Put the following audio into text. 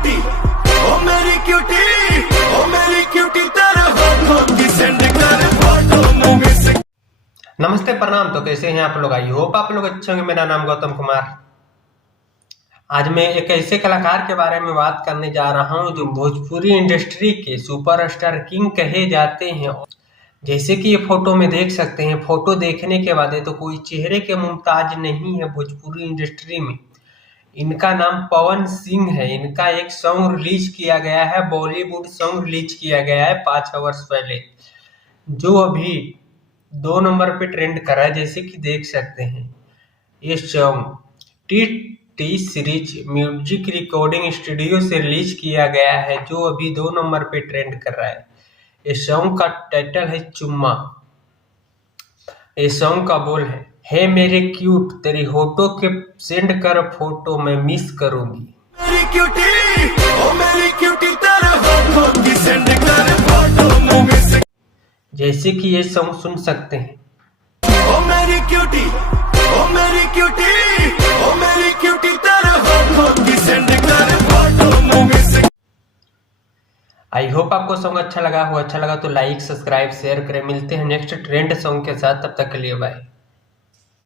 Cutie, ओ मेरी cutie, ओ मेरी cutie तेरे होठों की सेंड कर फोटो मुझे से। नमस्ते प्रणाम। तो कैसे हैं आप लोग? आई होप आप लोग अच्छे होंगे। मेरा नाम गौतम कुमार। आज मैं एक ऐसे कलाकार के बारे में बात करने जा रहा हूं जो भोजपुरी इंडस्ट्री के सुपरस्टार किंग कहे जाते हैं। जैसे कि ये फोटो में देख सकते हैं, फोटो देखने के बाद तो कोई चेहरे के मुमताज नहीं है भोजपुरी इंडस्ट्री में। इनका नाम पवन सिंह है। इनका एक सॉन्ग रिलीज किया गया है, बॉलीवुड सॉन्ग रिलीज किया गया है 5 वर्ष पहले, जो अभी 2 नंबर पे ट्रेंड कर रहा है। जैसे कि देख सकते हैं, ये song T T series music recording studio से रिलीज किया गया है, जो अभी 2 नंबर पे ट्रेंड कर रहा है। ये सॉन्ग का टाइटल है चुम्मा। ये सॉन्ग का बोल है, हे मेरे क्यूट तेरी होटो के सेंड कर फोटो मैं मिस करूंगी। मेरी क्यूटी, ओ मेरी क्यूटी तेरे होठों की सेंड कर फोटो मुझे से। जैसे कि ये सॉन्ग सुन सकते हैं। ओ मेरी क्यूटी, ओ मेरी क्यूटी, ओ मेरी क्यूटी तेरे होठों की सेंड कर फोटो मुझे से। आई होप आपको सॉन्ग अच्छा लगा हो। अच्छा लगा तो लाइक सब्सक्राइब शेयर करें। मिलते हैं नेक्स्ट ट्रेंड सॉन्ग के साथ, तब तक के लिए बाय।